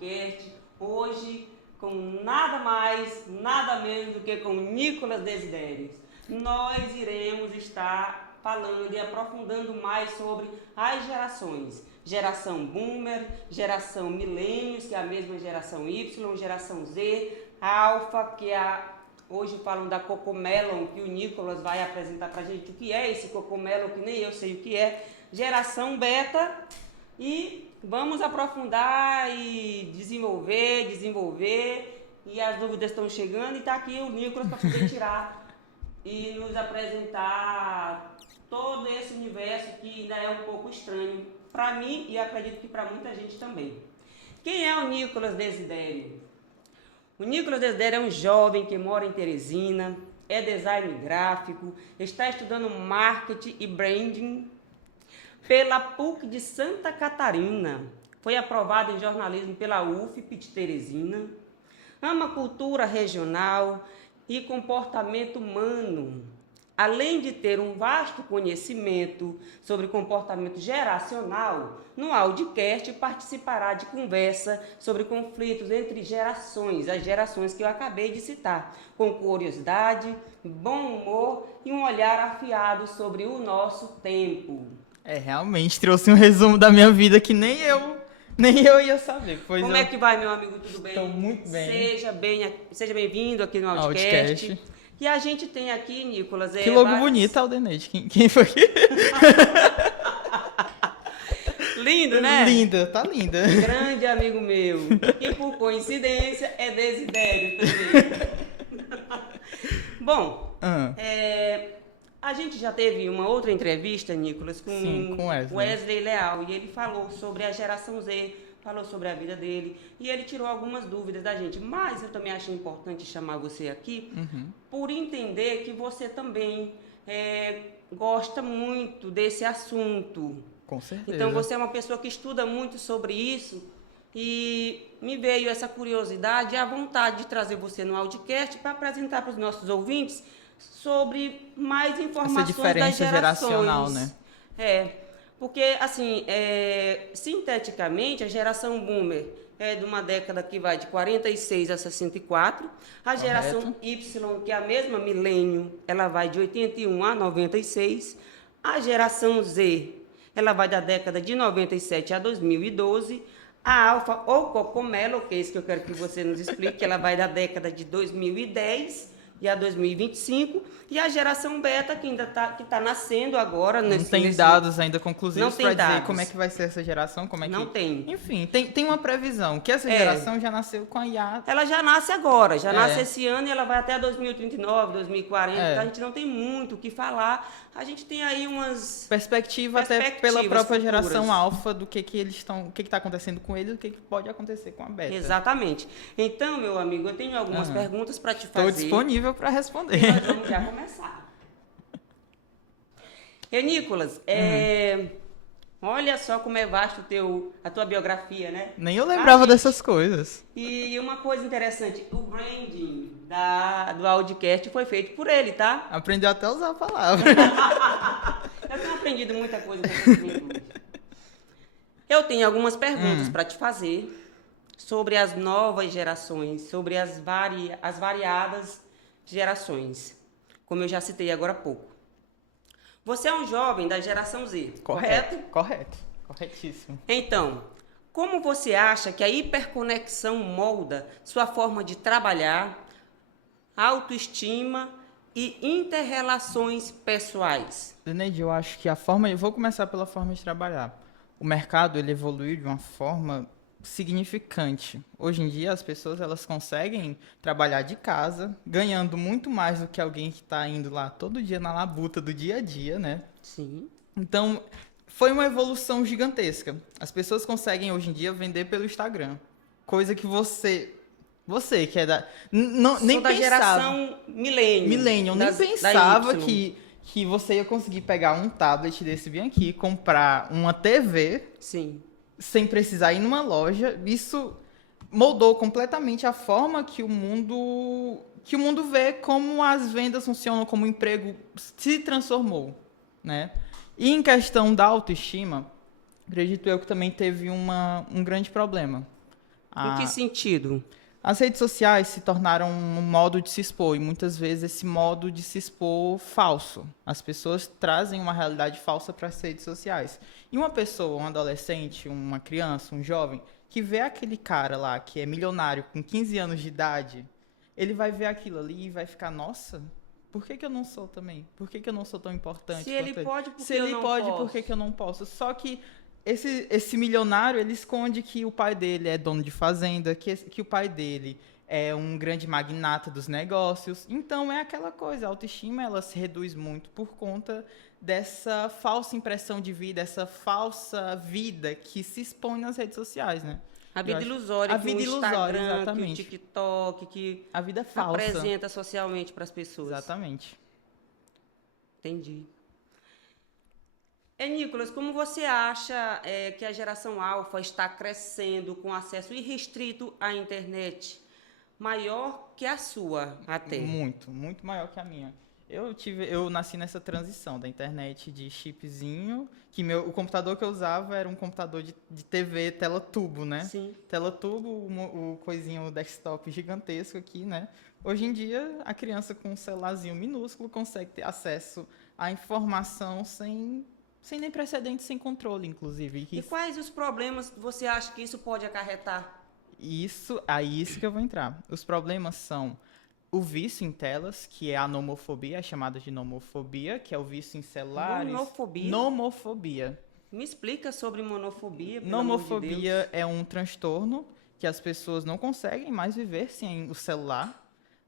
Audicast, hoje com nada mais, nada menos do que com Nicolas Desidérios. Nós iremos estar falando e aprofundando mais sobre as gerações. Geração Boomer, geração Milênios, que é a mesma geração Y, geração Z, Alpha, que é hoje falam da Cocomelon, que o Nicolas vai apresentar pra gente o que é esse Cocomelon, que nem eu sei o que é. Geração Beta, e vamos aprofundar e desenvolver, e as dúvidas estão chegando, e tá aqui o Nicolas para poder tirar e nos apresentar todo esse universo que ainda é um pouco estranho para mim e acredito que para muita gente também. Quem é o Nicolas Desidério? O Nicolas Desidério é um jovem que mora em Teresina, é design gráfico, está estudando marketing e branding pela PUC de Santa Catarina. Foi aprovado em jornalismo pela UFP de Teresina. Ama cultura regional e comportamento humano. Além de ter um vasto conhecimento sobre comportamento geracional, no Audicast participará de conversa sobre conflitos entre gerações, as gerações que eu acabei de citar, com curiosidade, bom humor e um olhar afiado sobre o nosso tempo. Realmente trouxe um resumo da minha vida que nem eu ia saber. Como é que vai, meu amigo? Tudo bem? Estou muito bem. Seja bem-vindo aqui no Audicast. E a gente tem aqui, Nicolas... Que logo bonito, Aldenete. Quem foi aqui? Lindo, né? Linda, tá linda. Grande amigo meu. E por coincidência é Desidério também. Bom, a gente já teve uma outra entrevista, Nicolas, com Wesley Leal. E ele falou sobre a geração Z, falou sobre a vida dele, e ele tirou algumas dúvidas da gente. Mas eu também achei importante chamar você aqui, por entender que você também gosta muito desse assunto. Com certeza. Então você é uma pessoa que estuda muito sobre isso, e me veio essa curiosidade e a vontade de trazer você no Audicast para apresentar para os nossos ouvintes sobre mais informações essa diferença das gerações. Geracional, né? Porque, assim, sinteticamente, a geração Boomer é de uma década que vai de 46 a 64. A geração Y, que é a mesma milênio, ela vai de 81 a 96. A geração Z, ela vai da década de 97 a 2012. A Alpha ou Cocomelo, que é isso que eu quero que você nos explique, ela vai da década de 2010 e a 2025, e a geração Beta, que ainda tá nascendo agora. Não tem dados ainda conclusivos para dizer como é que vai ser essa geração, como é que... Não tem. Enfim, tem uma previsão, que essa geração já nasceu com a IA. Ela já nasce agora, nasce esse ano e ela vai até 2039, 2040, então a gente não tem muito o que falar. A gente tem aí umas perspectivas até pela própria futuras. Geração Alpha do que eles estão, o que está acontecendo com eles, o que pode acontecer com a Beta. Exatamente. Então, meu amigo, eu tenho algumas perguntas para te fazer. Estou disponível para responder. E nós vamos já começar. Nicolas, olha só como é vasto a tua biografia, né? Nem eu lembrava dessas coisas. E uma coisa interessante, o branding do Audicast foi feito por ele, tá? Aprendeu até a usar a palavra. Eu tenho aprendido muita coisa com essa juventude. Eu tenho algumas perguntas para te fazer sobre as novas gerações, sobre as variadas gerações, como eu já citei agora há pouco. Você é um jovem da geração Z, correto? Correto. Corretíssimo. Então, como você acha que a hiperconexão molda sua forma de trabalhar, autoestima e interrelações pessoais? Deneide, eu acho que eu vou começar pela forma de trabalhar. O mercado, ele evoluiu de uma forma significante. Hoje em dia, as pessoas, elas conseguem trabalhar de casa, ganhando muito mais do que alguém que está indo lá todo dia na labuta do dia a dia, né? Sim. Então, foi uma evolução gigantesca. As pessoas conseguem, hoje em dia, vender pelo Instagram. Coisa que você que é nem da pensava. Geração Millennium. Nem pensava que você ia conseguir pegar um tablet desse bem aqui, comprar uma TV... Sim. Sem precisar ir numa loja. Isso moldou completamente a forma que o mundo vê como as vendas funcionam, como o emprego se transformou, né? E em questão da autoestima, acredito eu que também teve um grande problema. Em que sentido? As redes sociais se tornaram um modo de se expor, e muitas vezes esse modo de se expor falso. As pessoas trazem uma realidade falsa para as redes sociais. E uma pessoa, um adolescente, uma criança, um jovem, que vê aquele cara lá, que é milionário, com 15 anos de idade, ele vai ver aquilo ali e vai ficar, nossa, por que eu não sou também? Por que eu não sou tão importante Se quanto ele ele? pode, por Se que eu ele não pode, posso? por que eu não posso? Só que esse milionário, ele esconde que o pai dele é dono de fazenda, que o pai dele é um grande magnata dos negócios. Então é aquela coisa, a autoestima ela se reduz muito por conta dessa falsa impressão de vida, essa falsa vida que se expõe nas redes sociais, né? A Eu vida acho- ilusória a que vida o ilusória, Instagram, que o exatamente. TikTok, que A vida falsa. apresenta socialmente para as pessoas. Exatamente. Entendi. Nicolas, como você acha que a geração alfa está crescendo com acesso irrestrito à internet, maior que a sua até? Muito, muito maior que a minha. Eu nasci nessa transição da internet de chipzinho, que o computador que eu usava era um computador de TV tela tubo, né? Sim. Tela tubo, o coisinho desktop gigantesco aqui, né? Hoje em dia, a criança com um celularzinho minúsculo consegue ter acesso à informação sem nem precedente, sem controle, inclusive. E quais os problemas você acha que isso pode acarretar? Isso que eu vou entrar. Os problemas são o vício em telas, que é a nomofobia, é chamada de nomofobia, que é o vício em celulares. Monofobia? Nomofobia. Me explica sobre monofobia, pelo amor de Deus. Nomofobia é um transtorno que as pessoas não conseguem mais viver sem o celular.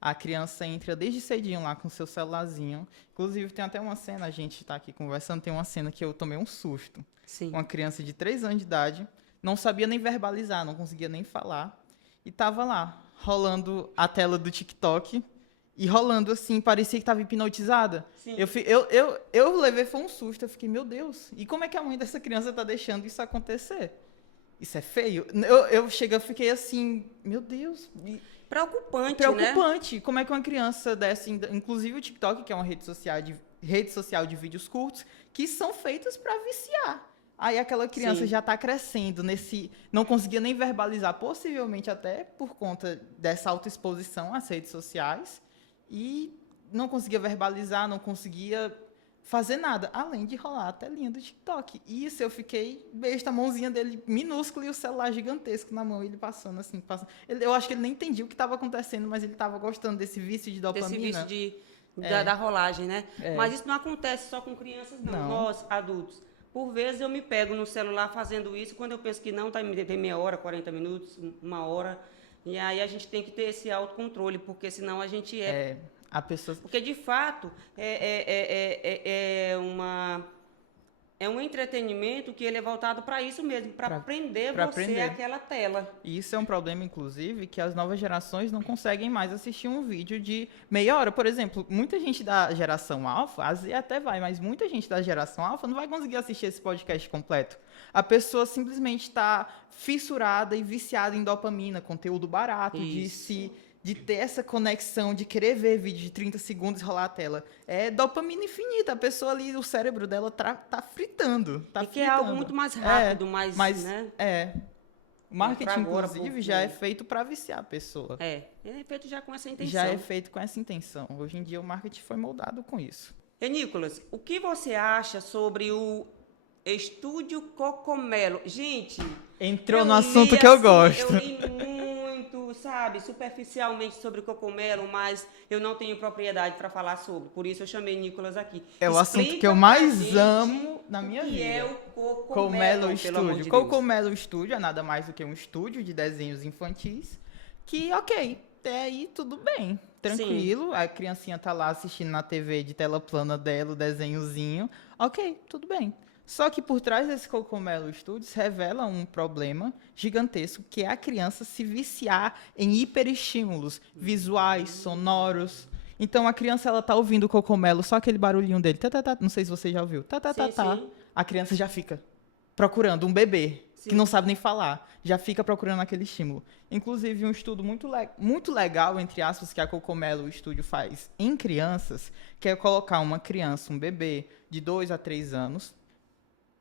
A criança entra desde cedinho lá com o seu celularzinho. Inclusive, tem até uma cena, a gente está aqui conversando, tem uma cena que eu tomei um susto. Sim. Uma criança de 3 anos de idade, não sabia nem verbalizar, não conseguia nem falar. E tava lá, rolando a tela do TikTok. E rolando assim, parecia que tava hipnotizada. Sim. Eu levei, foi um susto. Eu fiquei, meu Deus, e como é que a mãe dessa criança tá deixando isso acontecer? Isso é feio? Eu fiquei assim, meu Deus. Preocupante, né? Preocupante. Como é que uma criança dessa, inclusive o TikTok, que é uma rede social de vídeos curtos, que são feitas para viciar. Aí aquela criança Sim. já está crescendo não conseguia nem verbalizar, possivelmente até por conta dessa autoexposição às redes sociais, e não conseguia verbalizar, não conseguia fazer nada, além de rolar a telinha do TikTok. E isso eu fiquei besta, a mãozinha dele minúscula e o celular gigantesco na mão, ele passando assim, eu acho que ele nem entendia o que estava acontecendo, mas ele estava gostando desse vício de dopamina. Desse vício da rolagem, né? É. Mas isso não acontece só com crianças, não. Não. Nós, adultos. Por vezes eu me pego no celular fazendo isso, quando eu penso que não, tem meia hora, 40 minutos, uma hora. E aí a gente tem que ter esse autocontrole, porque senão a gente A pessoa... Porque, de fato, é um entretenimento que ele é voltado para isso mesmo, para prender pra você aprender. àquela tela. E isso é um problema, inclusive, que as novas gerações não conseguem mais assistir um vídeo de meia hora. Por exemplo, muita gente da geração alfa, até vai, mas muita gente da geração alfa não vai conseguir assistir esse podcast completo. A pessoa simplesmente está fissurada e viciada em dopamina, conteúdo barato, de ter essa conexão, de querer ver vídeo de 30 segundos e rolar a tela. É dopamina infinita. A pessoa ali, o cérebro dela tá fritando. Que é algo muito mais rápido, né? O marketing, agora, inclusive, já é feito para viciar a pessoa. Ele é feito já com essa intenção. Já é feito com essa intenção. Hoje em dia, o marketing foi moldado com isso. Nicolas, o que você acha sobre o Estúdio Cocomelo? Gente... Entrou no assunto que eu gosto. Eu li muito, sabe, superficialmente sobre o Cocomelo, mas eu não tenho propriedade para falar sobre. Por isso eu chamei Nicolas aqui. É o assunto que eu mais amo na minha vida. Que é o Cocomelo, Cocomelo Studio. Cocomelo Studio é nada mais do que um estúdio de desenhos infantis que, ok, até aí tudo bem, tranquilo. Sim. A criancinha tá lá assistindo na TV de tela plana dela, o desenhozinho. Ok, tudo bem. Só que por trás desse Cocomelo Studios revela um problema gigantesco, que é a criança se viciar em hiperestímulos visuais, sonoros. Então a criança ela tá ouvindo o Cocomelo, só aquele barulhinho dele, não sei se você já ouviu, Sim. A criança já fica procurando um bebê que não sabe nem falar, já fica procurando aquele estímulo. Inclusive um estudo muito legal, entre aspas, que a Cocomelo Studio faz em crianças, que é colocar uma criança, um bebê de 2 a 3 anos,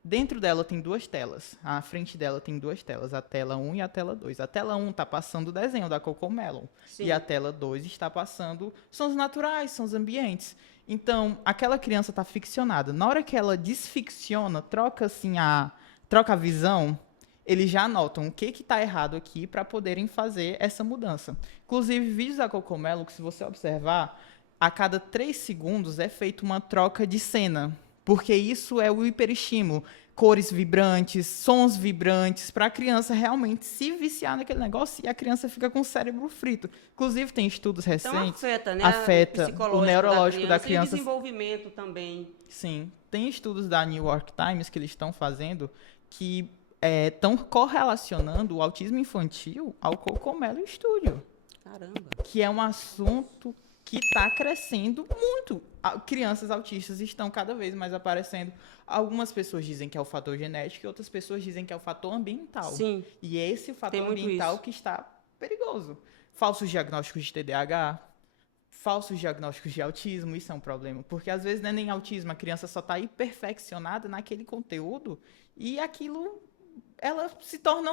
Dentro dela tem duas telas. À frente dela tem duas telas, a tela 1 e a tela 2. A tela 1 está passando o desenho da Cocomelon. Sim. E a tela 2 está passando sons naturais, sons ambientes. Então, aquela criança está ficcionada. Na hora que ela desficciona, troca a visão, eles já anotam o que está errado aqui para poderem fazer essa mudança. Inclusive, vídeos da Cocomelon, que se você observar, a cada 3 segundos é feita uma troca de cena. Porque isso é o hiperestímulo. Cores vibrantes, sons vibrantes, para a criança realmente se viciar naquele negócio e a criança fica com o cérebro frito. Inclusive, tem estudos Então recentes. afeta, né? Afeta o neurológico da E o criança. desenvolvimento também. Sim. Tem estudos da New York Times que eles estão fazendo que estão correlacionando o autismo infantil ao Cocomelon Studio. Caramba. Que é um assunto que está crescendo muito. Crianças autistas estão cada vez mais aparecendo. Algumas pessoas dizem que é o fator genético e outras pessoas dizem que é o fator ambiental. Sim. E é esse o fator Tem muito ambiental isso. que está perigoso. Falsos diagnósticos de TDAH, falsos diagnósticos de autismo, isso é um problema. Porque às vezes não é nem autismo, a criança só está hiperfeccionada naquele conteúdo e aquilo, ela se torna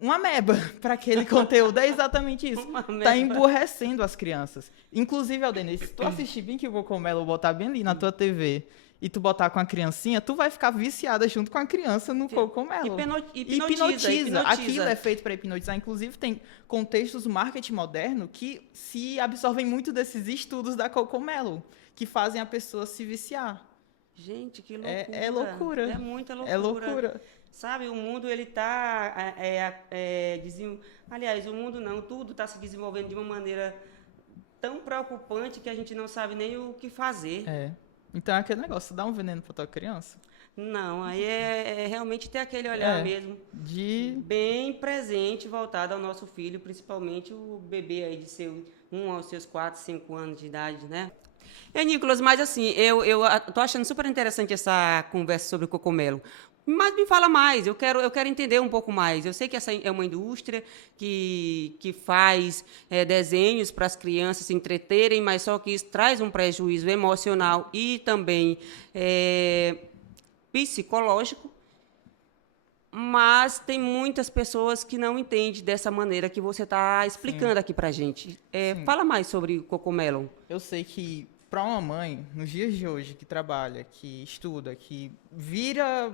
uma ameba para aquele conteúdo. É exatamente isso. Uma Tá ameba. emburrecendo as crianças. Inclusive, Aldenise, se tu assistir bem que o Cocomelo botar bem ali na tua TV e tu botar com a criancinha, tu vai ficar viciada junto com a criança no Cocomelo. Hipnotiza. Aquilo é feito para hipnotizar. Inclusive, tem contextos do marketing moderno que se absorvem muito desses estudos da Cocomelo, que fazem a pessoa se viciar. Gente, que loucura. É loucura. É muita loucura. É loucura. Sabe, o mundo, ele tá... Aliás, o mundo não, tudo está se desenvolvendo de uma maneira tão preocupante que a gente não sabe nem o que fazer. É. Então é aquele negócio, dá um veneno pra tua criança. Não, aí é realmente ter aquele olhar mesmo, bem presente, voltado ao nosso filho, principalmente o bebê aí de aos seus 4, 5 anos de idade, né? Nicolas, mas assim, eu tô achando super interessante essa conversa sobre o Cocomelo. Mas me fala mais, eu quero entender um pouco mais. Eu sei que essa é uma indústria que faz desenhos para as crianças se entreterem, mas só que isso traz um prejuízo emocional e também psicológico. Mas tem muitas pessoas que não entendem dessa maneira que você está explicando aqui para a gente. Fala mais sobre o Cocomelon. Eu sei que para uma mãe, nos dias de hoje, que trabalha, que estuda, que vira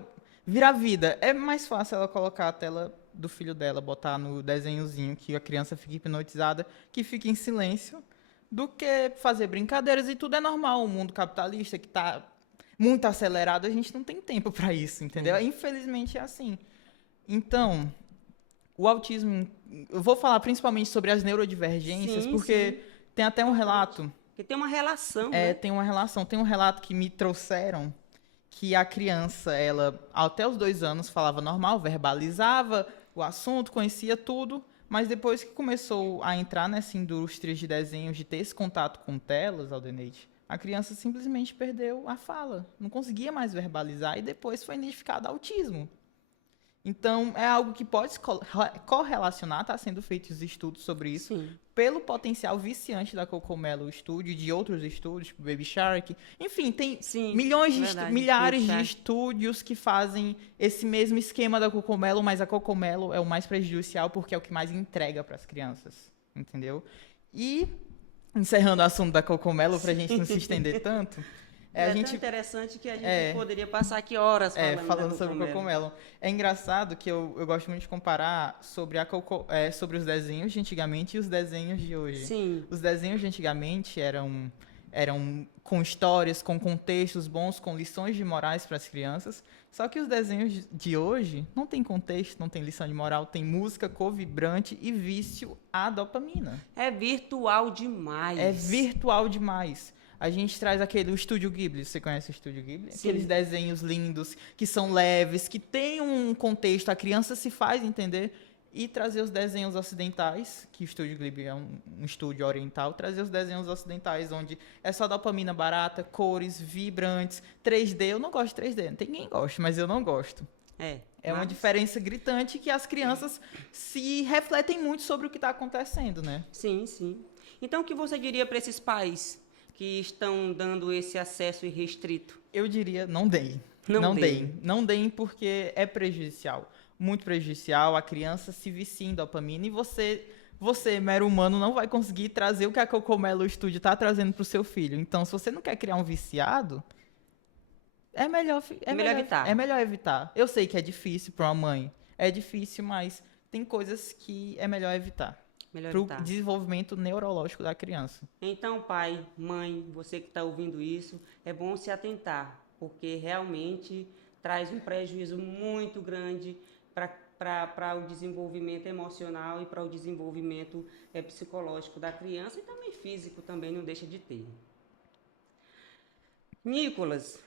a vida, é mais fácil ela colocar a tela do filho dela, botar no desenhozinho que a criança fica hipnotizada, que fica em silêncio, do que fazer brincadeiras, e tudo é normal. O mundo capitalista que está muito acelerado, a gente não tem tempo para isso, entendeu? Infelizmente é assim. Então, o autismo, eu vou falar principalmente sobre as neurodivergências, porque tem até um relato. Porque tem uma relação, né? Tem uma relação. Tem um relato que me trouxeram que a criança, ela, até os 2 anos, falava normal, verbalizava o assunto, conhecia tudo, mas depois que começou a entrar nessa indústria de desenhos, de ter esse contato com telas, Aldeneide, a criança simplesmente perdeu a fala, não conseguia mais verbalizar e depois foi identificado autismo. Então, é algo que pode se correlacionar, está sendo feitos estudos sobre isso, pelo potencial viciante da Cocomelo Studio e de outros estúdios, tipo Baby Shark. Enfim, tem milhares de estúdios que fazem esse mesmo esquema da Cocomelo, mas a Cocomelo é o mais prejudicial porque é o que mais entrega para as crianças, entendeu? E, encerrando o assunto da Cocomelo, para a gente não se estender tanto... É tão interessante que a gente poderia passar aqui horas falando sobre o Cocomelo. É engraçado que eu gosto muito de comparar sobre os desenhos de antigamente e os desenhos de hoje. Sim. Os desenhos de antigamente eram com histórias, com contextos bons, com lições de morais para as crianças. Só que os desenhos de hoje não tem contexto, não tem lição de moral, tem música, cor vibrante e vício à dopamina. É virtual demais. É virtual demais. A gente traz o Estúdio Ghibli. Você conhece o Estúdio Ghibli? Sim. Aqueles desenhos lindos, que são leves, que tem um contexto, a criança se faz entender. E trazer os desenhos ocidentais, que o Estúdio Ghibli é um estúdio oriental, trazer os desenhos ocidentais, onde é só dopamina barata, cores vibrantes, 3D. Eu não gosto de 3D, não tem ninguém gosta, mas eu não gosto. É uma diferença gritante que as crianças se refletem muito sobre o que está acontecendo, né? Sim, sim. Então, o que você diria para esses pais que estão dando esse acesso irrestrito? Eu diria, não deem. Não deem. Não deem porque é prejudicial. Muito prejudicial. A criança se vicia em dopamina e você, mero humano, não vai conseguir trazer o que a Cocomelo Studio está trazendo para o seu filho. Então, se você não quer criar um viciado, é Evitar. melhor evitar. Eu sei que é difícil para uma mãe. É difícil, mas tem coisas que é melhor evitar. Melhor Para o evitar. desenvolvimento neurológico da criança. Então, pai, mãe, você que está ouvindo isso, é bom se atentar, porque realmente traz um prejuízo muito grande para o desenvolvimento emocional e para o desenvolvimento psicológico da criança e também físico também não deixa de ter. Nicolas,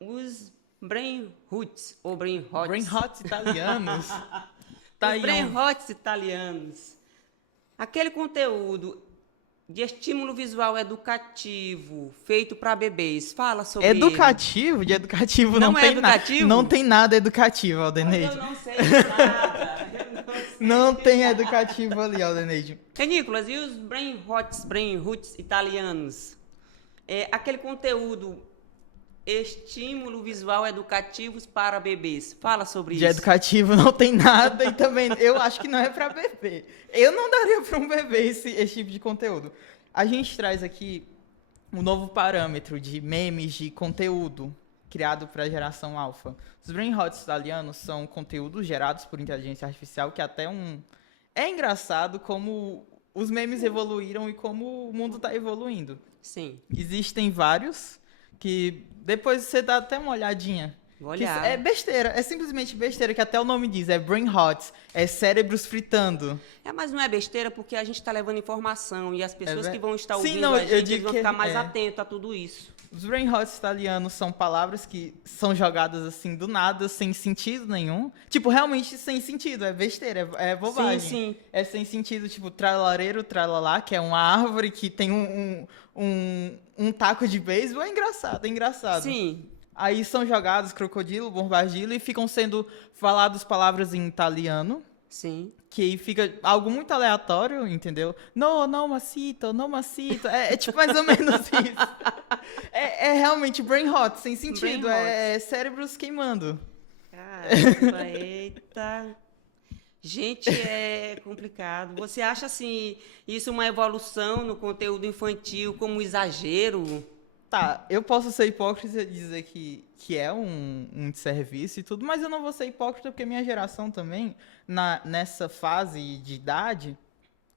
os brain roots ou brain hots. Brain Hots italianos. Tá Os aí brain hots italianos. Aquele conteúdo de estímulo visual educativo feito para bebês, fala sobre Educativo? De educativo não Não é tem educativo? nada. Não tem nada educativo, ele. Aldeneide. Eu não sei nada. Eu não sei. Não tem educativo ali, Aldeneide. Nicolas, e os brain roots italianos? Aquele conteúdo estímulo visual educativos para bebês. Fala sobre De isso. educativo não tem nada e também eu acho que não é pra bebê. Eu não daria pra um bebê esse tipo de conteúdo. A gente traz aqui um novo parâmetro de memes de conteúdo criado para a geração alfa. Os brain hots italianos são conteúdos gerados por inteligência artificial que até é engraçado como os memes evoluíram e como o mundo está evoluindo. Sim. Existem vários que depois você dá até uma olhadinha. Vou Que olhar. é besteira, é simplesmente besteira, que até o nome diz, é brain hot, é cérebros fritando. Mas não é besteira porque a gente está levando informação e as pessoas ver- que vão estar Sim, ouvindo não, a eu gente digo eles vão que ficar mais é. atentos a tudo isso. Os brain hots italianos são palavras que são jogadas assim do nada, sem sentido nenhum. Tipo, realmente sem sentido, é besteira, é bobagem. Sim. É sem sentido, tipo, tralareiro, tralalá, que é uma árvore que tem um taco de beisebol, é engraçado. Sim. Aí são jogados crocodilo, bombardilo e ficam sendo faladas palavras em italiano, Sim. que fica algo muito aleatório, entendeu? No macito, no macito. É tipo mais ou menos isso. É realmente brain hot, sem sentido. Brain hot. É cérebros queimando. Caramba, eita. Gente, é complicado. Você acha, assim, isso uma evolução no conteúdo infantil como exagero? Tá, eu posso ser hipócrita e dizer que é um desserviço e tudo, mas eu não vou ser hipócrita porque minha geração também, nessa fase de idade,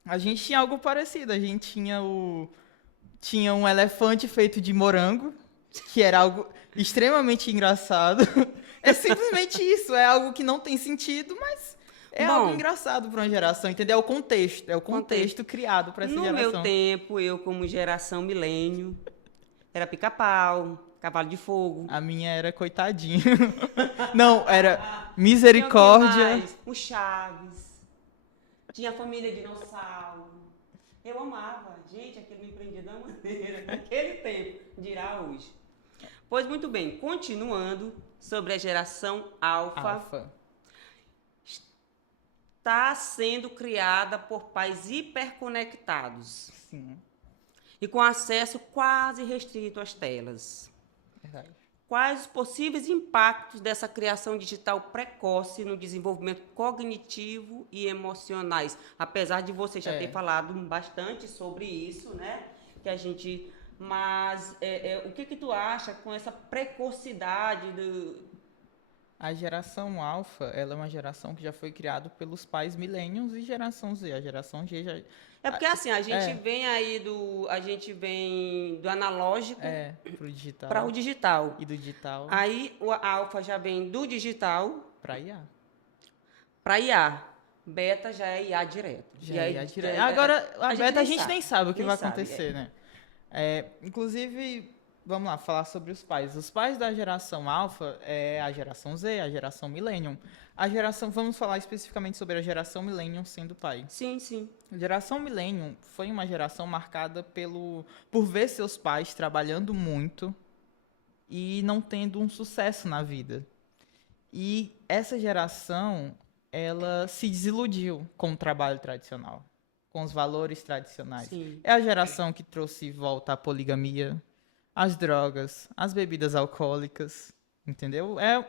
a gente tinha algo parecido. A gente tinha um elefante feito de morango, que era algo extremamente engraçado. É simplesmente isso, é algo que não tem sentido, mas é Bom, algo engraçado para uma geração, entendeu? É o contexto criado para essa no geração. meu tempo, eu como geração milênio, era pica-pau, cavalo de fogo. A minha era coitadinho. Não, era Tinha o que misericórdia. mais? O Chaves. Tinha a família dinossauro. Eu amava. Gente, aquilo me prendia da maneira. Naquele tempo, dirá hoje. Pois muito bem, continuando sobre a geração alfa. Está sendo criada por pais hiperconectados. Sim, E com acesso quase restrito às telas. verdade. Quais os possíveis impactos dessa criação digital precoce no desenvolvimento cognitivo e emocionais? Apesar de você já ter falado bastante sobre isso, né? Que a gente... Mas o que tu acha com essa precocidade A geração alfa, ela é uma geração que já foi criada pelos pais millennials e geração Z. A geração G já... É porque assim, a gente vem aí do analógico pro digital. para o digital. E do digital Aí a alfa já vem do digital pra IA. para IA. Beta já é IA direto. Já é IA direto. Agora, a beta a gente nem sabe o que Nem vai sabe, acontecer, né? Inclusive, vamos lá, falar sobre os pais. Os pais da geração alfa é a geração Z, a geração millennium. Vamos falar especificamente sobre a geração millennium sendo pai. Sim, sim. A geração millennium foi uma geração marcada por ver seus pais trabalhando muito e não tendo um sucesso na vida. E essa geração, ela se desiludiu com o trabalho tradicional, com os valores tradicionais. Sim. É a geração que trouxe volta à poligamia, às drogas, às bebidas alcoólicas, entendeu? É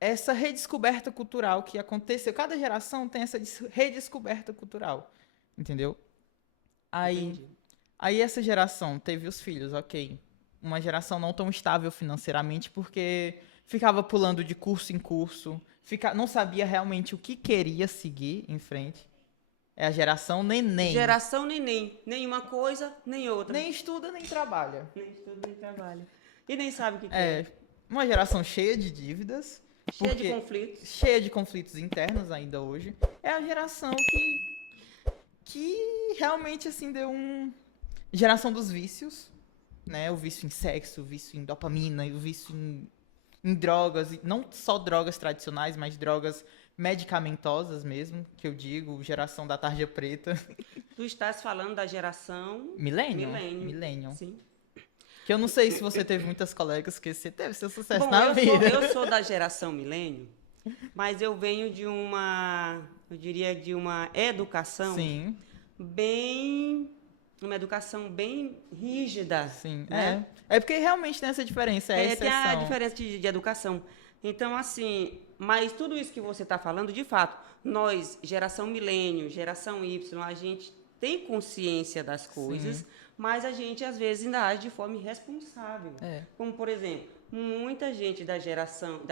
essa redescoberta cultural que aconteceu. Cada geração tem essa redescoberta cultural, entendeu? Aí, Entendi. aí essa geração teve os filhos, ok. Uma geração não tão estável financeiramente porque ficava pulando de curso em curso, não sabia realmente o que queria seguir em frente. É a geração neném. Geração neném. Nenhuma coisa, nem outra. Nem estuda, nem trabalha. Nem estuda, nem trabalha. E nem sabe o que É quer. uma geração cheia de dívidas, Cheia de porque conflitos. cheia de conflitos internos ainda hoje. É a geração que realmente assim deu geração dos vícios, né? O vício em sexo, o vício em dopamina, o vício em drogas, e não só drogas tradicionais, mas drogas medicamentosas mesmo, que eu digo, geração da tarja preta. Tu estás falando da geração Millennium. Millennium. Sim. Que eu não sei se você teve muitas colegas que você teve seu sucesso Bom, na vida. eu sou da geração milênio, mas eu venho de eu diria, de uma educação Sim, uma educação bem rígida, sim. né? É porque realmente tem essa diferença, é a Tem a exceção. diferença de educação. Então, assim, mas tudo isso que você está falando, de fato, nós, geração milênio, geração Y, a gente tem consciência das coisas, Sim. mas a gente, às vezes, ainda age de forma irresponsável. É. Como, por exemplo, muita gente da geração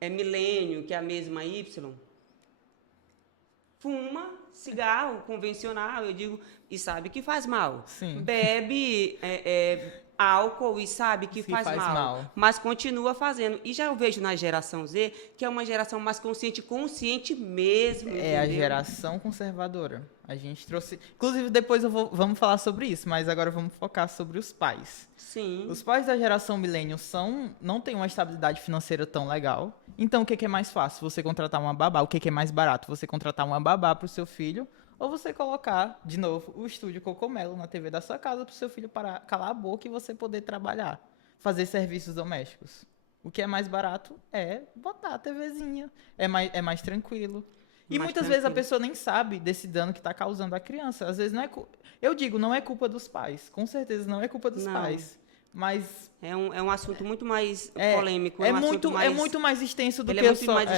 milênio, que é a mesma Y, fuma cigarro convencional, eu digo, e sabe que faz mal. Sim. Bebe álcool e sabe que faz mal, mas continua fazendo. E já eu vejo na geração Z, que é uma geração mais consciente mesmo, É a entendeu? geração conservadora. A gente trouxe. Inclusive, depois vamos falar sobre isso, mas agora vamos focar sobre os pais. Sim. Os pais da geração millennial não têm uma estabilidade financeira tão legal. Então, o que é mais fácil? Você contratar uma babá. O que é mais barato? Você contratar uma babá para o seu filho ou você colocar, de novo, o estúdio Cocomelo na TV da sua casa para o seu filho parar, calar a boca e você poder trabalhar, fazer serviços domésticos. O que é mais barato é botar a TVzinha. É mais tranquilo. E Mais muitas vezes a tranquilo. pessoa nem sabe desse dano que está causando à criança. Às vezes não é. Eu digo, não é culpa dos pais. Com certeza não é culpa dos Não. pais. Mas É um assunto muito mais é, polêmico. é, um muito, assunto mais, é muito mais extenso do ele que é muito só. mais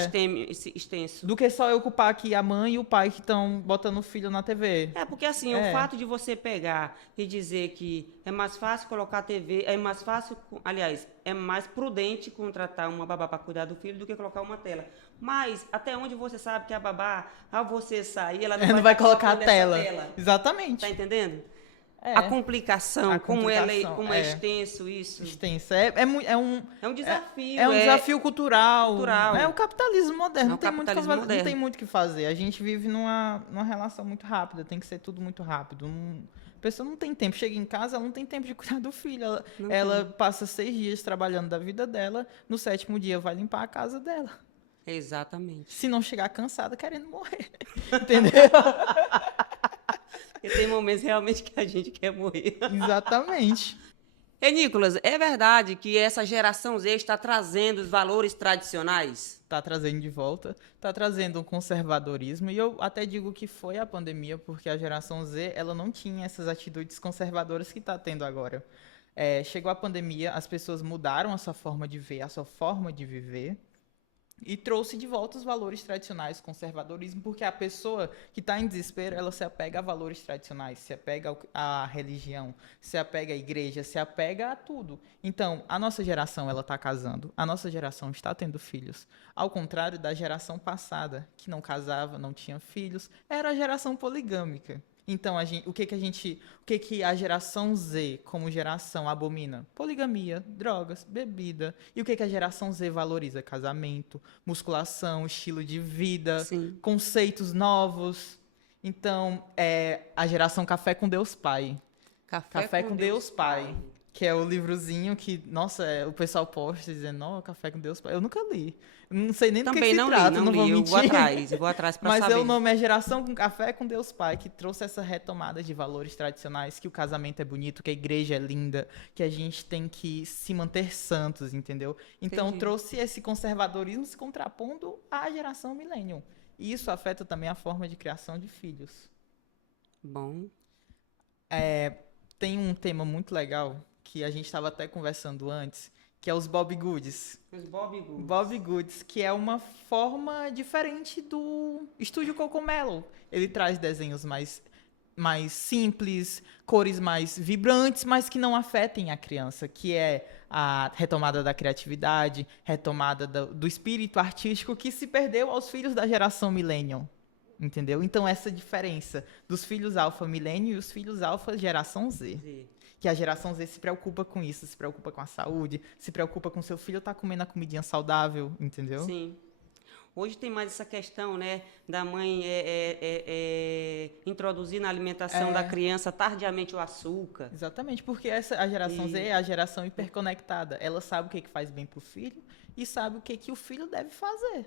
extenso. Do que só eu culpar aqui a mãe e o pai que estão botando o filho na TV. É, porque assim, o fato de você pegar e dizer que é mais fácil colocar a TV, é mais fácil, aliás, é mais prudente contratar uma babá para cuidar do filho do que colocar uma tela. Mas até onde você sabe que a babá, ao você sair, ela Não vai colocar a colocando tela. essa tela. Exatamente. Tá entendendo? É. A complicação, como é é extenso isso. Extenso. É um desafio. É um desafio cultural. cultural. É o capitalismo moderno. É o capitalismo Não moderno. tem muito o que fazer. A gente vive numa relação muito rápida. Tem que ser tudo muito rápido. A pessoa não tem tempo. Chega em casa, ela não tem tempo de cuidar do filho. Ela passa 6 dias trabalhando da vida dela. No 7º dia vai limpar a casa dela. Exatamente. Se não chegar cansada, querendo morrer. Entendeu? E tem momentos realmente que a gente quer morrer. Exatamente. E, Nicolas, é verdade que essa geração Z está trazendo os valores tradicionais? Está trazendo de volta, está trazendo um conservadorismo, e eu até digo que foi a pandemia, porque a geração Z ela não tinha essas atitudes conservadoras que está tendo agora. Chegou a pandemia, as pessoas mudaram a sua forma de ver, a sua forma de viver, e trouxe de volta os valores tradicionais, conservadorismo, porque a pessoa que está em desespero, ela se apega a valores tradicionais, se apega à religião, se apega à igreja, se apega a tudo. Então, a nossa geração, ela está casando, a nossa geração está tendo filhos, ao contrário da geração passada, que não casava, não tinha filhos, era a geração poligâmica. Então, o que a geração Z, como geração, abomina? Poligamia, drogas, bebida. E o que a geração Z valoriza? Casamento, musculação, estilo de vida, Sim. conceitos novos. Então, a geração Café com Deus Pai. Café com Deus Pai. Que é o livrozinho que, nossa, o pessoal posta dizendo, ó, Café com Deus Pai. Eu nunca li. Não sei nem do que se trata, não vou mentir. Eu vou atrás pra Mas saber. o nome é Geração com Café com Deus Pai, que trouxe essa retomada de valores tradicionais, que o casamento é bonito, que a igreja é linda, que a gente tem que se manter santos, entendeu? Então Entendi. trouxe esse conservadorismo se contrapondo à geração millennium. E isso afeta também a forma de criação de filhos. Bom. Tem um tema muito legal que a gente estava até conversando antes, que é os Bobbie Goods. Os Bobbie Goods. Bobbie Goods, que é uma forma diferente do Estúdio Cocomelo. Ele traz desenhos mais simples, cores mais vibrantes, mas que não afetem a criança, que é a retomada da criatividade, retomada do espírito artístico que se perdeu aos filhos da geração Millennium. Entendeu? Então, essa diferença dos filhos alfa milênio e os filhos alfa geração Z. Que a geração Z se preocupa com isso, se preocupa com a saúde, se preocupa com seu filho estar comendo a comidinha saudável, entendeu? Sim. Hoje tem mais essa questão, né, da mãe introduzir na alimentação da criança tardiamente o açúcar. Exatamente, porque a geração Z é a geração hiperconectada. Ela sabe o que faz bem pro filho e sabe o que o filho deve fazer.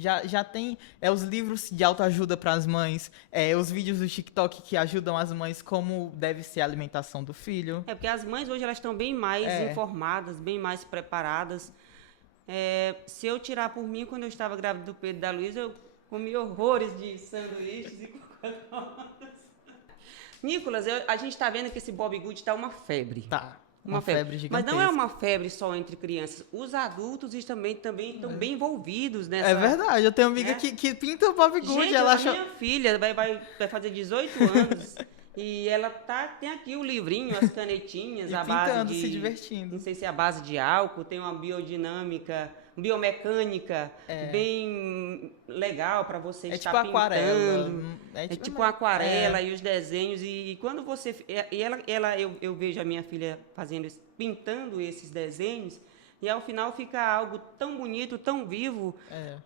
Já tem os livros de autoajuda para as mães, os vídeos do TikTok que ajudam as mães como deve ser a alimentação do filho. Porque as mães hoje elas estão bem mais informadas, bem mais preparadas. Se eu tirar por mim, quando eu estava grávida do Pedro e da Luísa, eu comi horrores de sanduíches e coca-colas. Nicolas, a gente está vendo que esse Bobbie Good está uma febre. Tá. Uma febre gigantesca. Mas não é uma febre só entre crianças. Os adultos também estão bem envolvidos nessa... É verdade. Eu tenho uma amiga que pinta o Bobbie Good. Gente, ela minha filha vai fazer 18 anos e ela tem aqui o livrinho, as canetinhas, a base pintando, de... se divertindo. Não sei se é a base de álcool, tem uma biodinâmica, biomecânica bem legal para você estar tipo pintando. Aquarela. É tipo uma aquarela e os desenhos. E quando você... eu vejo a minha filha pintando esses desenhos e ao final fica algo tão bonito, tão vivo.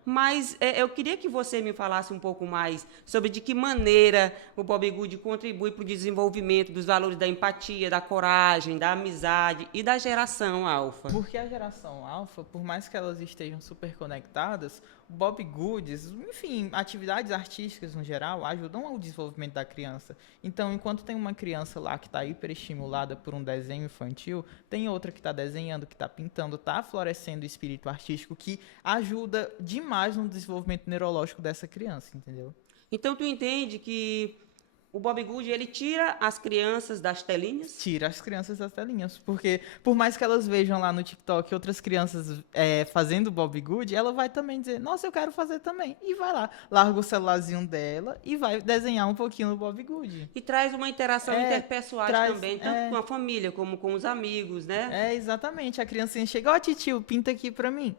Mas eu queria que você me falasse um pouco mais sobre de que maneira o Bobbie Good contribui para o desenvolvimento dos valores da empatia, da coragem, da amizade e da geração alfa. Porque a geração alfa, por mais que elas estejam super conectadas, o Bobbie Goods, enfim, atividades artísticas no geral, ajudam ao desenvolvimento da criança. Então, enquanto tem uma criança lá que está hiperestimulada por um desenho infantil, tem outra que está desenhando, que está pintando, está florescendo o espírito artístico, que ajuda demais no desenvolvimento neurológico dessa criança, entendeu? Então, tu entende que o Bobbie Good, ele tira as crianças das telinhas? Tira as crianças das telinhas, porque por mais que elas vejam lá no TikTok outras crianças fazendo Bobbie Good, ela vai também dizer, nossa, eu quero fazer também. E vai lá, larga o celularzinho dela e vai desenhar um pouquinho no Bobbie Good. E traz uma interação interpessoal também, tanto com a família como com os amigos, né? Exatamente. A criancinha chega, ó, titio, pinta aqui pra mim.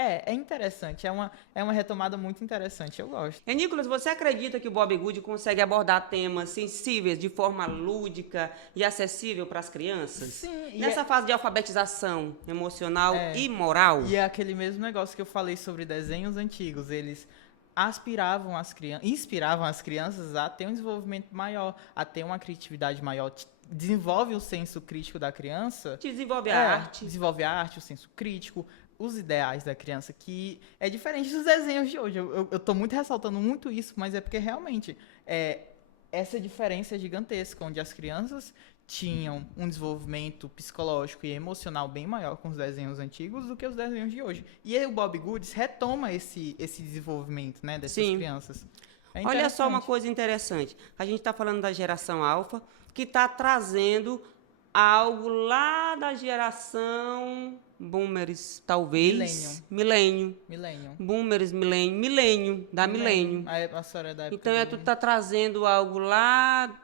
É interessante, é uma retomada muito interessante, eu gosto. Nicolas, você acredita que o Bobbie Good consegue abordar temas sensíveis de forma lúdica e acessível para as crianças? Sim. Nessa fase de alfabetização emocional e moral? E é aquele mesmo negócio que eu falei sobre desenhos antigos, eles inspiravam as crianças a ter um desenvolvimento maior, a ter uma criatividade maior, desenvolve o senso crítico da criança. Desenvolve a arte. Desenvolve a arte, o senso crítico, os ideais da criança, que é diferente dos desenhos de hoje. Eu tô muito ressaltando muito isso, mas é porque realmente essa diferença é gigantesca, onde as crianças tinham um desenvolvimento psicológico e emocional bem maior com os desenhos antigos do que os desenhos de hoje. E aí o Bobbie Goods retoma esse desenvolvimento, né, dessas crianças. Olha só uma coisa interessante. A gente está falando da geração alfa, que está trazendo algo lá da geração boomers, talvez. Milênio. Boomers, milênio, da milênio. A senhora é da época. Então, tu está trazendo algo lá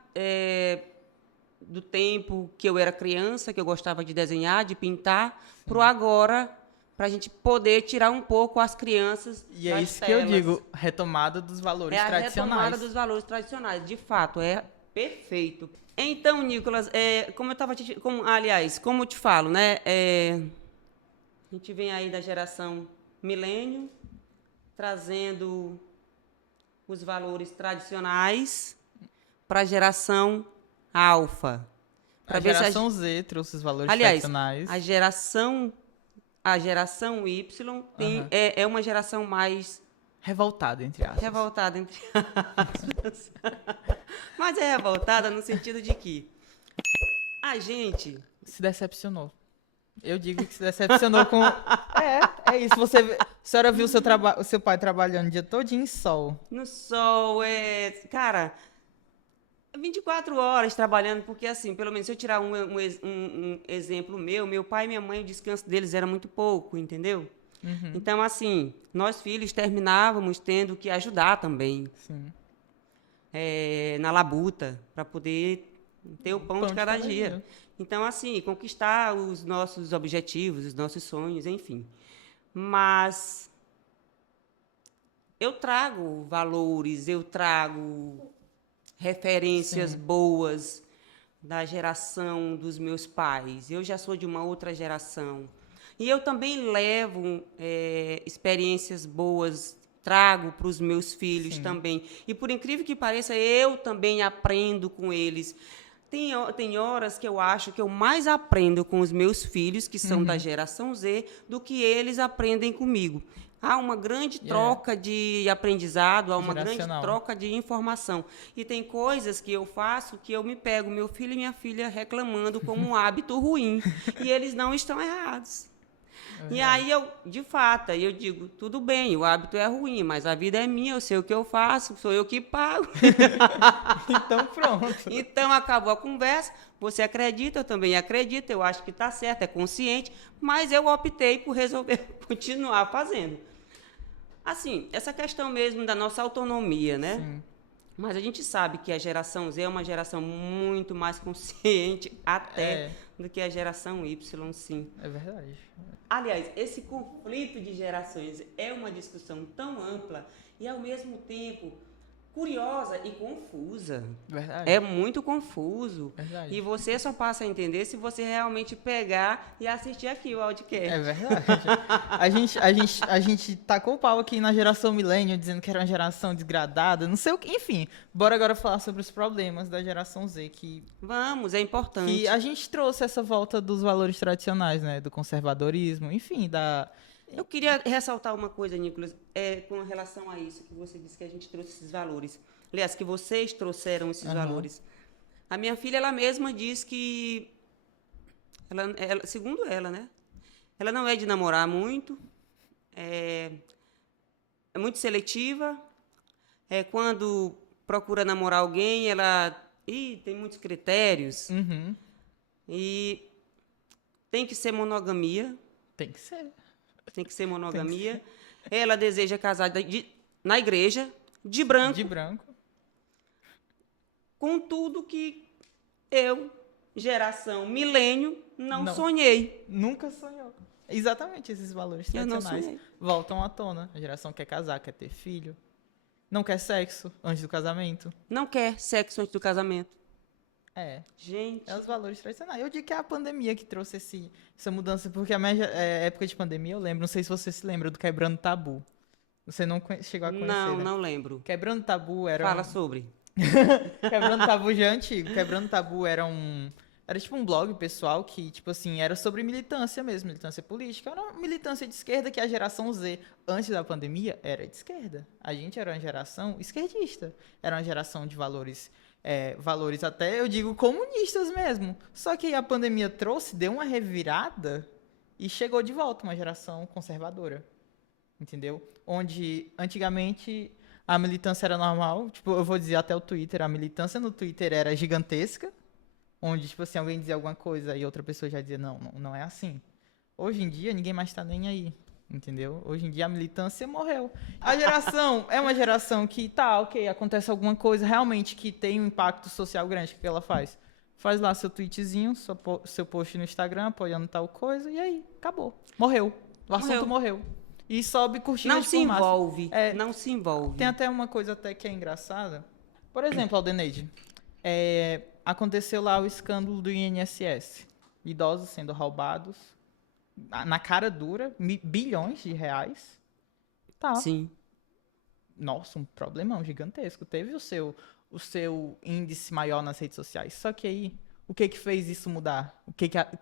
do tempo que eu era criança, que eu gostava de desenhar, de pintar, para o agora, para a gente poder tirar um pouco as crianças e das isso telas. Que eu digo, retomada dos valores tradicionais. A retomada dos valores tradicionais, de fato, é perfeito. Então, Nicolas, como eu te falo, né, a gente vem aí da geração milênio, trazendo os valores tradicionais para a geração alfa. A geração Z trouxe os valores tradicionais. A geração Y é uma geração mais... revoltada, entre aspas. Revoltada, entre aspas. Mas é revoltada no sentido de que a gente... se decepcionou. Eu digo que se decepcionou com... É isso. A senhora viu o seu pai trabalhando o dia todinho em sol. No sol, cara... 24 horas trabalhando, porque assim, pelo menos se eu tirar um exemplo meu pai e minha mãe, o descanso deles era muito pouco, entendeu? Então, assim, nós filhos terminávamos tendo que ajudar também Sim. na labuta, para poder ter o pão de cada dia. Então, assim, conquistar os nossos objetivos, os nossos sonhos, enfim. Mas eu trago valores, eu trago referências Sim. boas da geração dos meus pais. Eu já sou de uma outra geração. E eu também levo experiências boas, trago para os meus filhos Sim. também. E, por incrível que pareça, eu também aprendo com eles. Tem horas que eu acho que eu mais aprendo com os meus filhos, que são da geração Z, do que eles aprendem comigo. Há uma grande troca de aprendizado, há uma grande Geracional. troca de informação. E tem coisas que eu faço que eu me pego meu filho e minha filha reclamando como um hábito ruim. E eles não estão errados. E aí de fato, eu digo, tudo bem, o hábito é ruim, mas a vida é minha, eu sei o que eu faço, sou eu que pago. Então, pronto. Então, acabou a conversa, você acredita, eu também acredito, eu acho que está certo, é consciente, mas eu optei por resolver continuar fazendo. Assim, essa questão mesmo da nossa autonomia, né? Sim. Mas a gente sabe que a geração Z é uma geração muito mais consciente até do que a geração Y, sim. É verdade. Aliás, esse conflito de gerações é uma discussão tão ampla e, ao mesmo tempo, curiosa e confusa. Verdade. É muito confuso. Verdade. E você só passa a entender se você realmente pegar e assistir aqui o audiocast. É verdade. A gente tacou o pau aqui na geração millennial, dizendo que era uma geração desgradada, não sei o que. Enfim, bora agora falar sobre os problemas da geração Z, Vamos, é importante. que a gente trouxe essa volta dos valores tradicionais, né? Do conservadorismo, enfim, Eu queria ressaltar uma coisa, Nicolas, com relação a isso, que você disse que a gente trouxe esses valores. Aliás, que vocês trouxeram esses valores. A minha filha, ela mesma diz que, segundo ela, né? Ela não é de namorar muito, é muito seletiva. Quando procura namorar alguém, ela tem muitos critérios. E tem que ser monogamia. Tem que ser. Tem que ser monogamia. Ela deseja casar na igreja, de branco. De branco. Com tudo que eu, geração milênio, não sonhei. Nunca sonhou. Exatamente esses valores tradicionais voltam à tona. A geração quer casar, quer ter filho. Não quer sexo antes do casamento. Não quer sexo antes do casamento. Gente. É os valores tradicionais. Eu digo que é a pandemia que trouxe essa mudança, porque a minha época de pandemia, eu lembro, não sei se você se lembra do Quebrando Tabu. Você não chegou a conhecer, Não, né? não lembro. Quebrando Tabu era Fala sobre. Quebrando Tabu já é antigo. Quebrando Tabu era tipo um blog pessoal que, tipo assim, era sobre militância mesmo, militância política. Era uma militância de esquerda que a geração Z, antes da pandemia, era de esquerda. A gente era uma geração esquerdista. Era uma geração de valores até, eu digo, comunistas mesmo. Só que a pandemia trouxe, deu uma revirada e chegou de volta uma geração conservadora. Entendeu? Onde, antigamente, a militância era normal. Tipo, eu vou dizer até o Twitter. A militância no Twitter era gigantesca. Onde, tipo assim, alguém dizia alguma coisa e outra pessoa já dizia, não é assim. Hoje em dia, ninguém mais tá nem aí. Entendeu? Hoje em dia a militância morreu. A geração é uma geração que ok, acontece alguma coisa realmente que tem um impacto social grande. O que ela faz? Faz lá seu tweetzinho, seu post no Instagram apoiando tal coisa e aí, acabou. Morreu. O assunto morreu. E sobe curtindo de fumaça. Não se envolve. Tem até uma coisa até que é engraçada. Por exemplo, Aldeneide, aconteceu lá o escândalo do INSS. Idosos sendo roubados na cara dura, bilhões de reais. Tá. Sim. Nossa, um problemão gigantesco. Teve o seu índice maior nas redes sociais. Só que aí, o que fez isso mudar?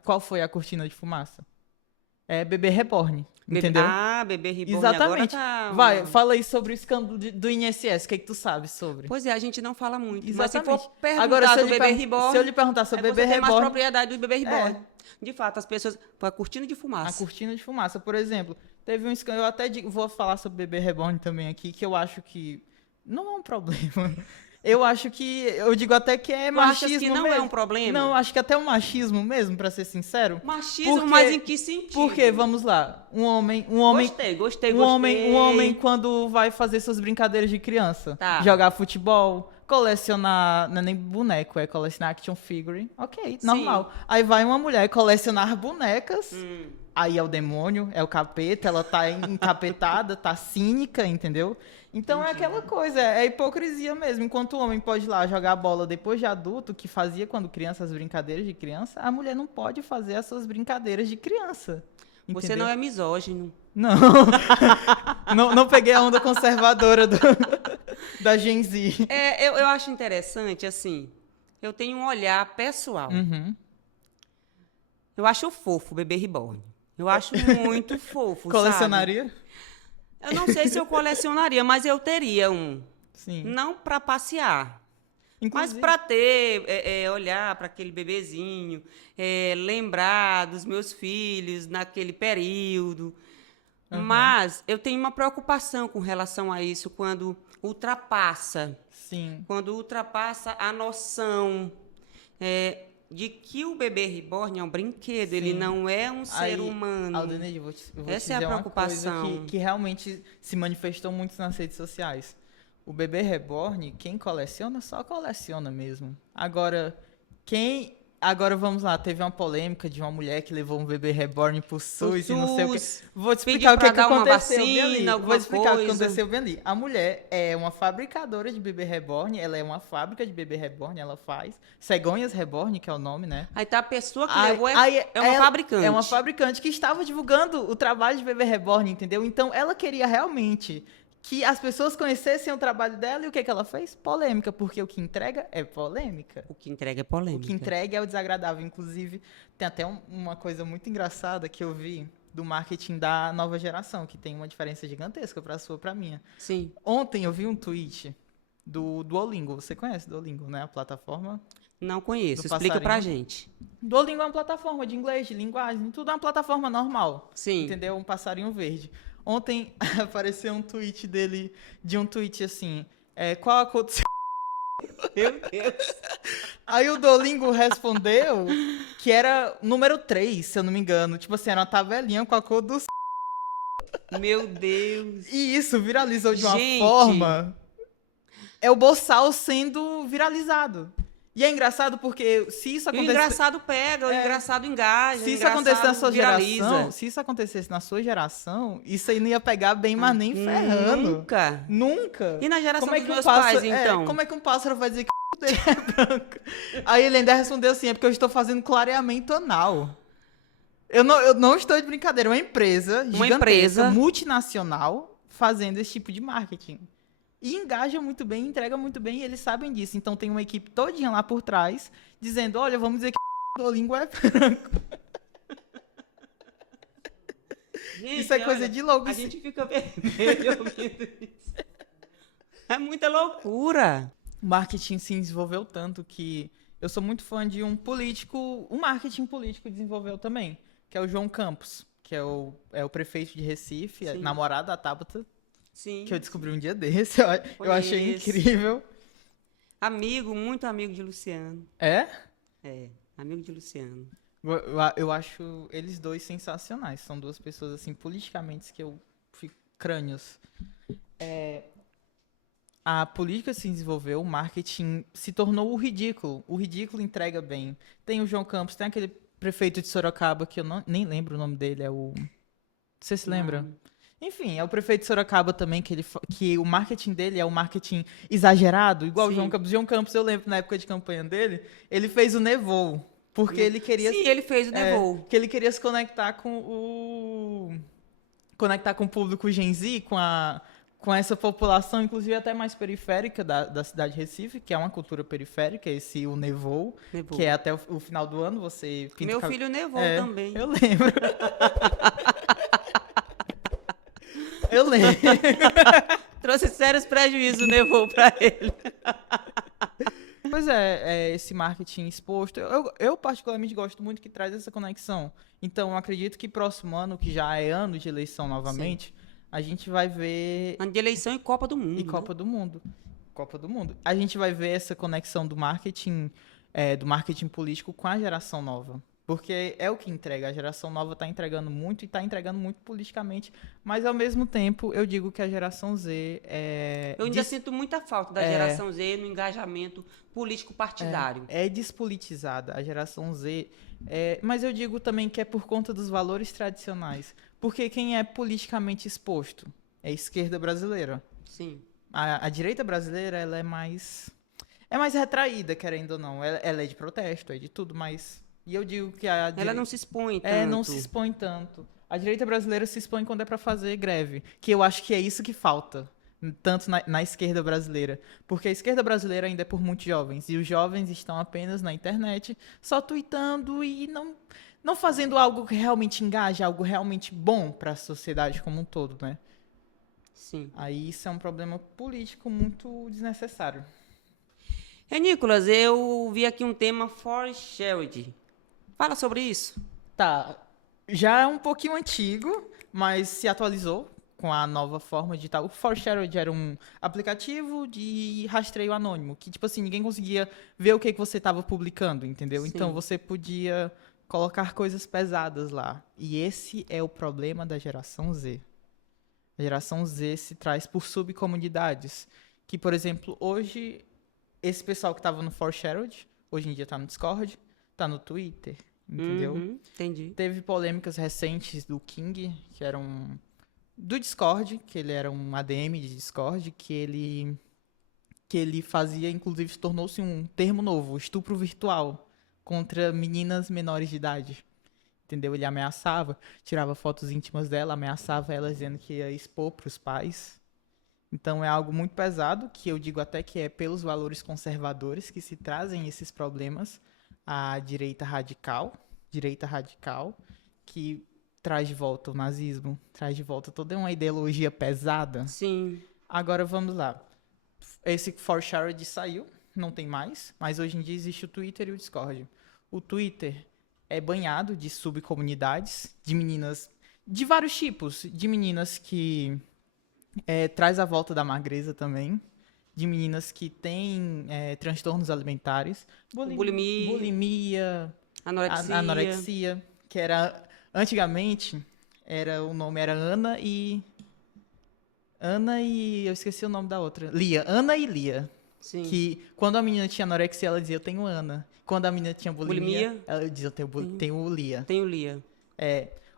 Qual foi a cortina de fumaça? Bebê reborn, entendeu? Bebê reborn. Exatamente. Agora tá Vai, fala aí sobre o escândalo do INSS. O que tu sabe sobre? Pois é, a gente não fala muito. Exatamente. Mas se for perguntar Agora, do bebê reborn... Se eu lhe perguntar sobre bebê você tem reborn... mais propriedade do bebê reborn. De fato, as pessoas... Foi a cortina de fumaça. A cortina de fumaça. Por exemplo, teve um escândalo... Eu até vou falar sobre bebê reborn também aqui, que eu acho que não é um problema. Eu acho que, eu digo até que é Tu achas machismo que não mesmo. é um problema? Não, acho que até um machismo mesmo, pra ser sincero. Machismo, Porque- mas em que sentido? Porque, vamos lá, Gostei. um homem quando vai fazer suas brincadeiras de criança, Tá. jogar futebol, colecionar, não é nem boneco, é colecionar action figure, ok, Sim. normal. Aí vai uma mulher colecionar bonecas, Hum. aí é o demônio, é o capeta, ela tá encapetada, tá cínica, entendeu? Então é aquela coisa, é hipocrisia mesmo. Enquanto o homem pode ir lá jogar bola depois de adulto, que fazia quando criança as brincadeiras de criança, a mulher não pode fazer as suas brincadeiras de criança. Você Entendeu? não é misógino. Não. Não peguei a onda conservadora da Gen Z. Eu acho interessante, assim, eu tenho um olhar pessoal. Uhum. Eu acho fofo o bebê reborn. Eu acho muito fofo, Colecionaria? sabe? Eu não sei se eu colecionaria, mas eu teria um. Sim. Não para passear, mas Inclusive, para ter, olhar para aquele bebezinho, lembrar dos meus filhos naquele período. Mas eu tenho uma preocupação com relação a isso quando ultrapassa sim. a noção de que o bebê reborn é um brinquedo, Sim. ele não é um ser humano. Aldeneide, eu vou te Essa é a dizer uma preocupação. coisa que realmente se manifestou muito nas redes sociais. O bebê reborn, quem coleciona, só coleciona mesmo. Agora vamos lá, teve uma polêmica de uma mulher que levou um bebê reborn pro SUS e não sei o que. Vou te explicar o que aconteceu bem ali. Vou explicar o que aconteceu bem ali. A mulher é uma fabricadora de bebê reborn, ela é uma fábrica de bebê reborn, ela faz Cegonhas Reborn, que é o nome, né? Aí tá a pessoa que Aí- levou aí é uma ela- fabricante. É uma fabricante que estava divulgando o trabalho de bebê reborn, entendeu? Então ela queria realmente que as pessoas conhecessem o trabalho dela e o que ela fez? Polêmica, porque o que entrega é polêmica. O que entrega é O polêmica. que entrega é o desagradável. Inclusive, tem até uma coisa muito engraçada que eu vi do marketing da nova geração, que tem uma diferença gigantesca para a sua e para a minha. Sim. Ontem eu vi um tweet do Duolingo. Você conhece Duolingo, né? A plataforma. Não conheço. Do Explica pra passarinho. gente. Duolingo é uma plataforma de inglês, de linguagem, tudo é uma plataforma normal. Sim. Entendeu? Um passarinho verde. Ontem apareceu um tweet dele, de um tweet assim, qual a cor do seu... Meu Deus. Aí o Duolingo respondeu que era número 3, se eu não me engano. Tipo assim, era uma tabelinha com a cor do... Meu Deus. E isso viralizou de uma Gente. forma... É o boçal sendo viralizado. E é engraçado porque se isso E o acontecer... engraçado pega, o É. engraçado engaja, Se o isso acontecesse na sua engraçado geração, viraliza. se isso acontecesse na sua geração, isso aí não ia pegar bem, mas nem ferrando. Nunca. Nunca. E na geração Como é dos que um meus pássaro, pais, então? como é que um pássaro vai dizer que o dele é branco? Aí ele ainda respondeu assim, é porque eu estou fazendo clareamento anal. Eu não estou de brincadeira, uma empresa gigantesca, empresa. multinacional, fazendo esse tipo de marketing. E engaja muito bem, entrega muito bem, e eles sabem disso. Então tem uma equipe todinha lá por trás, dizendo, olha, vamos dizer que o Duolingo é branco. Gente, Isso é coisa olha, de louco. A gente fica vermelho ouvindo isso. É muita loucura. O marketing se desenvolveu tanto que eu sou muito fã de um marketing político desenvolveu também, que é o João Campos, que é o prefeito de Recife, Sim. namorado da Tabata, Sim. que eu descobri um dia desse, eu achei Conheço. incrível. Amigo, muito amigo de Luciano. É? É, amigo de Luciano. Eu acho eles dois sensacionais, são duas pessoas assim, politicamente, que eu fico crânios. A política se desenvolveu, o marketing se tornou o ridículo entrega bem. Tem o João Campos, tem aquele prefeito de Sorocaba, que eu nem lembro o nome dele, é o... Você se lembra? Não. Enfim, é o prefeito de Sorocaba também, que o marketing dele é um marketing exagerado, igual o Sim. João Campos. João Campos, eu lembro, na época de campanha dele, ele fez o Nevou, porque ele queria... Sim, ele fez o Nevou. que ele queria se conectar com o público Gen Z, com essa população, inclusive até mais periférica da cidade de Recife, que é uma cultura periférica, o Nevou, Nevou. que é até o final do ano, você pinta Meu o filho nevou É, também. Eu lembro. Eu lembro. Trouxe sérios prejuízos, nevou pra ele. Pois é, esse marketing exposto, eu particularmente gosto muito que traz essa conexão. Então, eu acredito que próximo ano, que já é ano de eleição novamente, a gente vai ver Ano de eleição e Copa do Mundo. e Copa do Mundo. Copa do Mundo. A gente vai ver essa conexão do marketing político com a geração nova. Porque é o que entrega. A geração nova está entregando muito e está entregando muito politicamente. Mas, ao mesmo tempo, eu digo que a geração Z Eu ainda sinto muita falta da geração Z no engajamento político partidário. é despolitizada. A geração Z. Mas eu digo também que é por conta dos valores tradicionais. Porque quem é politicamente exposto é a esquerda brasileira. Sim. A direita brasileira, ela é mais. É mais retraída, querendo ou não. Ela é de protesto, é de tudo, mas. E eu digo que Ela não se expõe tanto. não se expõe tanto. A direita brasileira se expõe quando é pra fazer greve. Que eu acho que é isso que falta. Tanto na esquerda brasileira. Porque a esquerda brasileira ainda é por muitos jovens. E os jovens estão apenas na internet, só tweetando e não fazendo algo que realmente engaja, algo realmente bom pra sociedade como um todo, né? Sim. Aí isso é um problema político muito desnecessário. Nicolas, eu vi aqui um tema for charity. Fala sobre isso. Tá, já é um pouquinho antigo, mas se atualizou com a nova forma digital. O Foreshadow era um aplicativo de rastreio anônimo, que tipo assim, ninguém conseguia ver o que você estava publicando, entendeu? Sim. Então você podia colocar coisas pesadas lá. E esse é o problema da geração Z. A geração Z se traz por subcomunidades. Que, por exemplo, hoje, esse pessoal que estava no Foreshared, hoje em dia está no Discord, está no Twitter, entendeu? Entendi. Teve polêmicas recentes do King, que era do Discord, que ele era um ADM de Discord, que ele fazia, inclusive, tornou-se um termo novo, estupro virtual, contra meninas menores de idade. Entendeu? Ele ameaçava, tirava fotos íntimas dela, ameaçava ela dizendo que ia expor para os pais. Então é algo muito pesado, que eu digo até que é pelos valores conservadores que se trazem esses problemas à direita radical, que traz de volta o nazismo, traz de volta toda uma ideologia pesada. Sim. Agora vamos lá. Esse Foreshared saiu, não tem mais, mas hoje em dia existe o Twitter e o Discord. O Twitter é banhado de subcomunidades, de meninas de vários tipos, de meninas que traz a volta da magreza também, de meninas que têm transtornos alimentares, bulimia, anorexia, que era antigamente o nome era Ana e eu esqueci o nome da outra, Ana e Lia. Sim. Que quando a menina tinha anorexia, ela dizia, eu tenho Ana. Quando a menina tinha bulimia? Ela dizia, tenho Lia. Tenho Lia.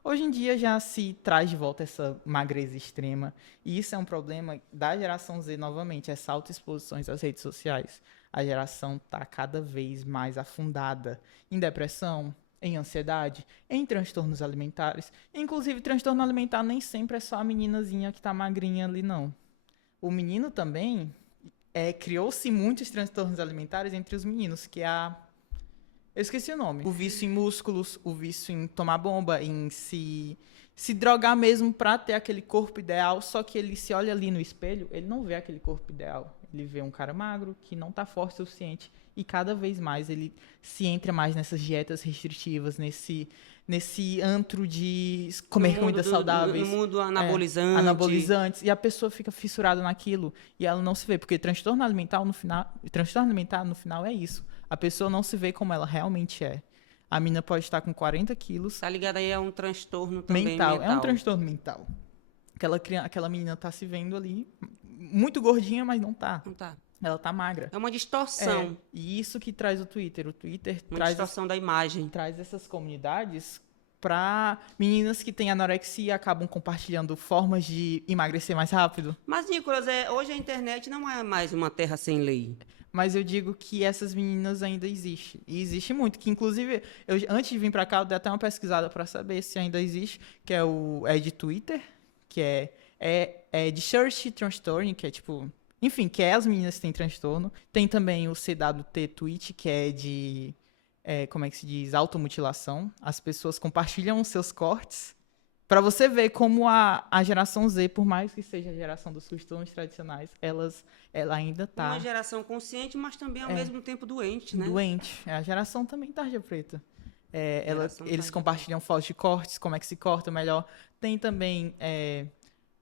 Hoje em dia já se traz de volta essa magreza extrema. E isso é um problema da geração Z novamente, essa autoexposições às redes sociais. A geração está cada vez mais afundada em depressão, em ansiedade, em transtornos alimentares. Inclusive, transtorno alimentar nem sempre é só a meninazinha que está magrinha ali, não. O menino também... criou-se muitos transtornos alimentares entre os meninos, que é eu esqueci o nome. O vício em músculos, o vício em tomar bomba, em se drogar mesmo pra ter aquele corpo ideal, só que ele se olha ali no espelho, ele não vê aquele corpo ideal. Ele vê um cara magro, que não tá forte o suficiente, e cada vez mais ele se entra mais nessas dietas restritivas, nesse antro de comer comidas saudáveis. No mundo anabolizante. Anabolizantes. E a pessoa fica fissurada naquilo e ela não se vê. Porque transtorno alimentar no final é isso. A pessoa não se vê como ela realmente é. A menina pode estar com 40 quilos. Tá ligado aí a um transtorno também mental. É um transtorno mental. Aquela menina tá se vendo ali muito gordinha, mas não tá. Não tá. Ela tá magra. É uma distorção. E isso que traz o Twitter. O Twitter uma distorção da imagem. Traz essas comunidades para meninas que têm anorexia, acabam compartilhando formas de emagrecer mais rápido. Mas, Nicolas, hoje a internet não é mais uma terra sem lei. Mas eu digo que essas meninas ainda existem. E existe muito. Que, inclusive, antes de vir para cá, eu dei até uma pesquisada para saber se ainda existe, que é de Twitter, que é de Search Transtorno, que é tipo... Enfim, que as meninas que têm transtorno. Tem também o CWT Tweet, que é de... como é que se diz? Automutilação. As pessoas compartilham os seus cortes. Para você ver como a geração Z, por mais que seja a geração dos costumes tradicionais, ela ainda tá... Uma geração consciente, mas também ao mesmo tempo doente, né? Doente. A geração também tarja preta. Eles compartilham fotos de cortes, como é que se corta melhor. Tem também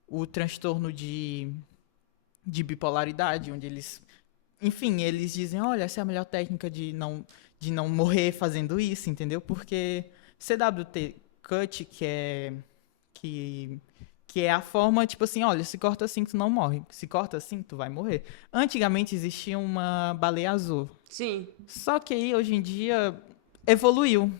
o transtorno de... de bipolaridade, onde eles, enfim, eles dizem, olha, essa é a melhor técnica de não morrer fazendo isso, entendeu? Porque CWT cut, que, que é a forma, tipo assim, olha, se corta assim tu não morre, se corta assim tu vai morrer. Antigamente existia uma baleia azul, Sim. só que aí hoje em dia evoluiu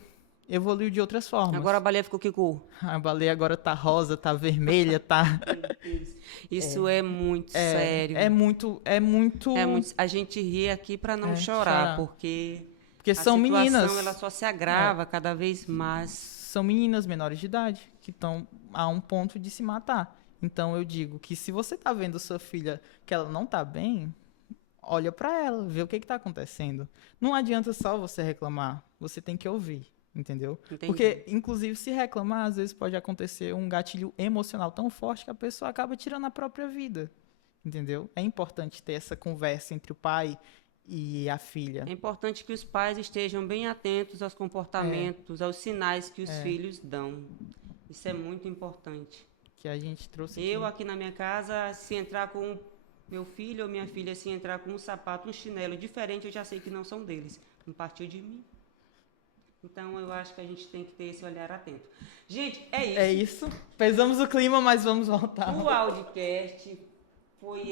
de outras formas. Agora a baleia ficou que cor? A baleia agora tá rosa, tá vermelha, tá. Meu Deus. Isso é muito É, sério. é muito, é muito. É muito... A gente ri aqui para não chorar, chorar. porque Porque a são situação meninas. ela só se agrava cada vez mais. São meninas menores de idade que estão a um ponto de se matar. Então eu digo que se você tá vendo sua filha que ela não tá bem, olha pra ela, vê o que que tá acontecendo. Não adianta só você reclamar, você tem que ouvir, entendeu? Entendi. Porque, inclusive, se reclamar, às vezes pode acontecer um gatilho emocional tão forte que a pessoa acaba tirando a própria vida, entendeu? É importante ter essa conversa entre o pai e a filha. É importante que os pais estejam bem atentos aos comportamentos, aos sinais que os filhos dão. Isso é muito importante. Que a gente trouxe Eu aqui na minha casa, se entrar com meu filho ou minha filha, se entrar com um sapato, um chinelo diferente, eu já sei que não são deles. Não partiu de mim. Então eu acho que a gente tem que ter esse olhar atento. Gente, é isso. É isso. Pesamos o clima, mas vamos voltar. O Audicast foi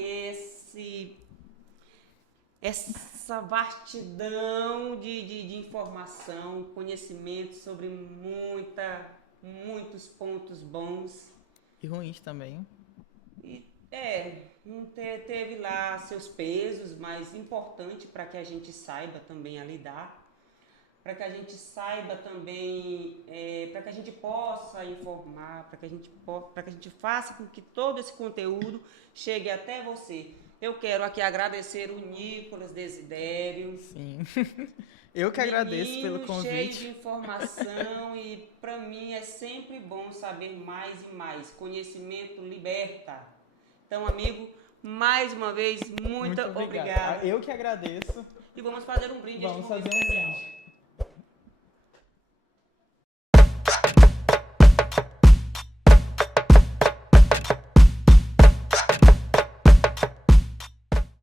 essa vastidão de informação, conhecimento sobre muitos pontos bons. E ruins também. E, teve lá seus pesos, mas importante para que a gente saiba também a lidar, para que a gente saiba também, para que a gente possa informar, para que a gente faça com que todo esse conteúdo chegue até você. Eu quero aqui agradecer o Nicolas Desidério. Sim. Eu que agradeço pelo convite. Cheio de informação e para mim é sempre bom saber mais e mais. Conhecimento liberta. Então, amigo, mais uma vez, muito obrigada. Eu que agradeço. E vamos fazer um brinde. Vamos fazer um brinde.